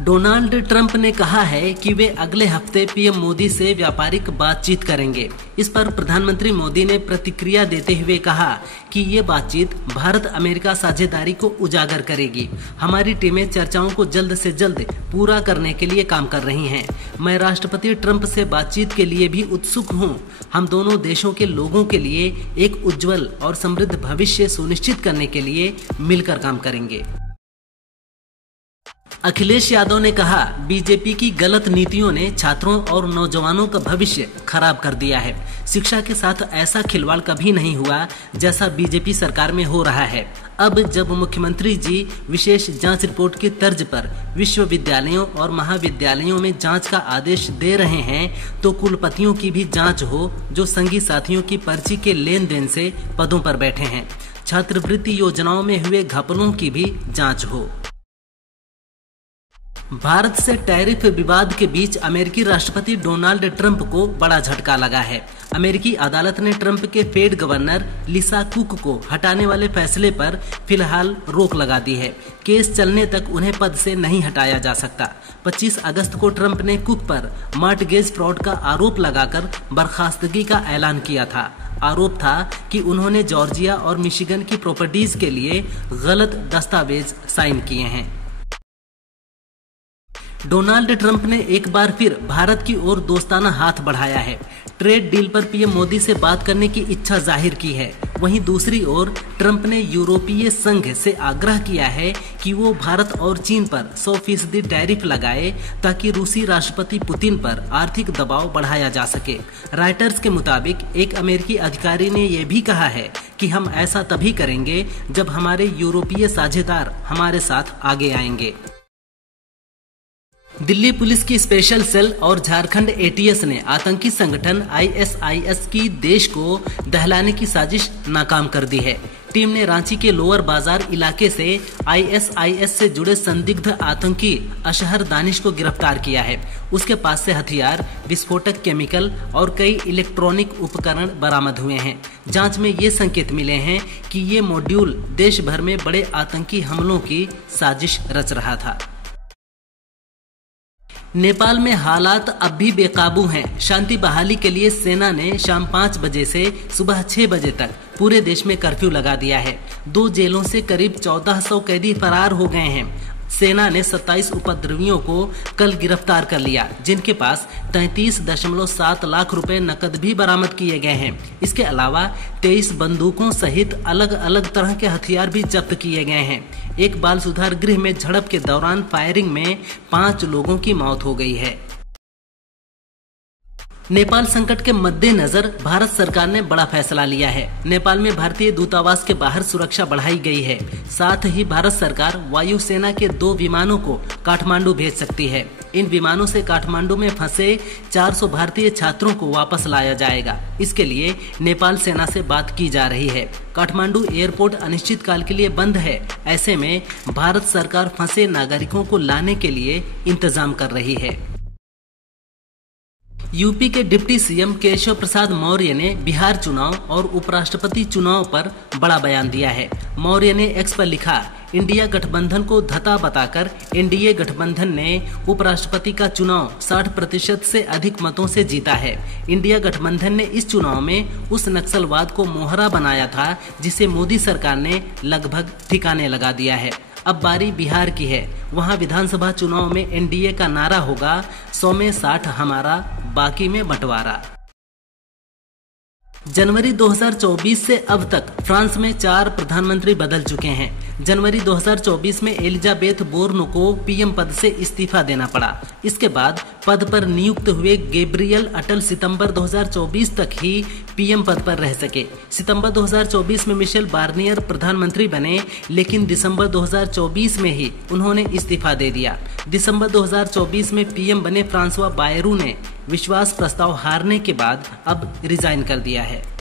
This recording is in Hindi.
डोनाल्ड ट्रंप ने कहा है कि वे अगले हफ्ते पीएम मोदी से व्यापारिक बातचीत करेंगे। इस पर प्रधानमंत्री मोदी ने प्रतिक्रिया देते हुए कहा कि ये बातचीत भारत अमेरिका साझेदारी को उजागर करेगी। हमारी टीमें चर्चाओं को जल्द से जल्द पूरा करने के लिए काम कर रही हैं। मैं राष्ट्रपति ट्रंप से बातचीत के लिए भी उत्सुक हूँ। हम दोनों देशों के लोगों के लिए एक उज्जवल और समृद्ध भविष्य सुनिश्चित करने के लिए मिलकर काम करेंगे। अखिलेश यादव ने कहा, बीजेपी की गलत नीतियों ने छात्रों और नौजवानों का भविष्य खराब कर दिया है। शिक्षा के साथ ऐसा खिलवाड़ कभी नहीं हुआ जैसा बीजेपी सरकार में हो रहा है। अब जब मुख्यमंत्री जी विशेष जांच रिपोर्ट की तर्ज पर विश्वविद्यालयों और महाविद्यालयों में जांच का आदेश दे रहे हैं, तो कुलपतियों की भी जांच हो जो संगी साथियों की पर्ची के लेन देन से पदों पर बैठे हैं। छात्रवृत्ति योजनाओं में हुए घपलों की भी जांच हो। भारत से टैरिफ विवाद के बीच अमेरिकी राष्ट्रपति डोनाल्ड ट्रंप को बड़ा झटका लगा है। अमेरिकी अदालत ने ट्रंप के फेड गवर्नर लिसा कुक को हटाने वाले फैसले पर फिलहाल रोक लगा दी है। केस चलने तक उन्हें पद से नहीं हटाया जा सकता। 25 अगस्त को ट्रंप ने कुक पर मॉर्टगेज फ्रॉड का आरोप लगाकर बर्खास्तगी का ऐलान किया था। आरोप था कि उन्होंने जॉर्जिया और मिशिगन की प्रॉपर्टीज के लिए गलत दस्तावेज साइन किए हैं। डोनाल्ड ट्रंप ने एक बार फिर भारत की ओर दोस्ताना हाथ बढ़ाया है। ट्रेड डील पर पीएम मोदी से बात करने की इच्छा जाहिर की है। वहीं दूसरी ओर ट्रंप ने यूरोपीय संघ से आग्रह किया है कि वो भारत और चीन पर 100% टैरिफ लगाए ताकि रूसी राष्ट्रपति पुतिन पर आर्थिक दबाव बढ़ाया जा सके। रॉयटर्स के मुताबिक एक अमेरिकी अधिकारी ने यह भी कहा है कि हम ऐसा तभी करेंगे जब हमारे यूरोपीय साझेदार हमारे साथ आगे आएंगे। दिल्ली पुलिस की स्पेशल सेल और झारखंड एटीएस ने आतंकी संगठन आईएसआईएस की देश को दहलाने की साजिश नाकाम कर दी है। टीम ने रांची के लोअर बाजार इलाके से आईएसआईएस से जुड़े संदिग्ध आतंकी अशहर दानिश को गिरफ्तार किया है। उसके पास से हथियार, विस्फोटक केमिकल और कई इलेक्ट्रॉनिक उपकरण बरामद हुए हैं। जांच में ये संकेत मिले हैं कि ये मॉड्यूल देश भर में बड़े आतंकी हमलों की साजिश रच रहा था। नेपाल में हालात अब भी बेकाबू हैं। शांति बहाली के लिए सेना ने शाम 5 बजे से सुबह 6 बजे तक पूरे देश में कर्फ्यू लगा दिया है। 2 जेलों से करीब 1400 कैदी फरार हो गए हैं। सेना ने 27 उपद्रवियों को कल गिरफ्तार कर लिया, जिनके पास 33.7 लाख रुपए नकद भी बरामद किए गए हैं। इसके अलावा 23 बंदूकों सहित अलग अलग तरह के हथियार भी जब्त किए गए हैं। एक बाल सुधार गृह में झड़प के दौरान फायरिंग में 5 लोगों की मौत हो गई है। नेपाल संकट के मद्देनजर भारत सरकार ने बड़ा फैसला लिया है। नेपाल में भारतीय दूतावास के बाहर सुरक्षा बढ़ाई गई है। साथ ही भारत सरकार वायुसेना के 2 विमानों को काठमांडू भेज सकती है। इन विमानों से काठमांडू में फंसे 400 भारतीय छात्रों को वापस लाया जाएगा। इसके लिए नेपाल सेना से बात की जा रही है। काठमांडू एयरपोर्ट अनिश्चितकाल के लिए बंद है। ऐसे में भारत सरकार फंसे नागरिकों को लाने के लिए इंतजाम कर रही है। यूपी के डिप्टी सीएम केशव प्रसाद मौर्य ने बिहार चुनाव और उपराष्ट्रपति चुनाव पर बड़ा बयान दिया है। मौर्य ने एक्स पर लिखा, इंडिया गठबंधन को धता बताकर एनडीए गठबंधन ने उपराष्ट्रपति का चुनाव 60% से अधिक मतों से जीता है। इंडिया गठबंधन ने इस चुनाव में उस नक्सलवाद को मोहरा बनाया था जिसे मोदी सरकार ने लगभग ठिकाने लगा दिया है। अब बारी बिहार की है। वहां विधानसभा चुनाव में एनडीए का नारा होगा 100 में 60 हमारा, बाकी में बंटवारा। जनवरी 2024 से अब तक फ्रांस में 4 प्रधानमंत्री बदल चुके हैं। जनवरी 2024 में एलिजाबेथ बोर्न को पीएम पद से इस्तीफा देना पड़ा। इसके बाद पद पर नियुक्त हुए गैब्रियल अटल सितंबर 2024 तक ही पीएम पद पर रह सके। सितंबर 2024 में मिशेल बार्नियर प्रधानमंत्री बने, लेकिन दिसंबर 2024 में ही उन्होंने इस्तीफा दे दिया। दिसंबर 2024 में पीएम बने फ्रांसवा बायरू ने विश्वास प्रस्ताव हारने के बाद अब रिजाइन कर दिया है।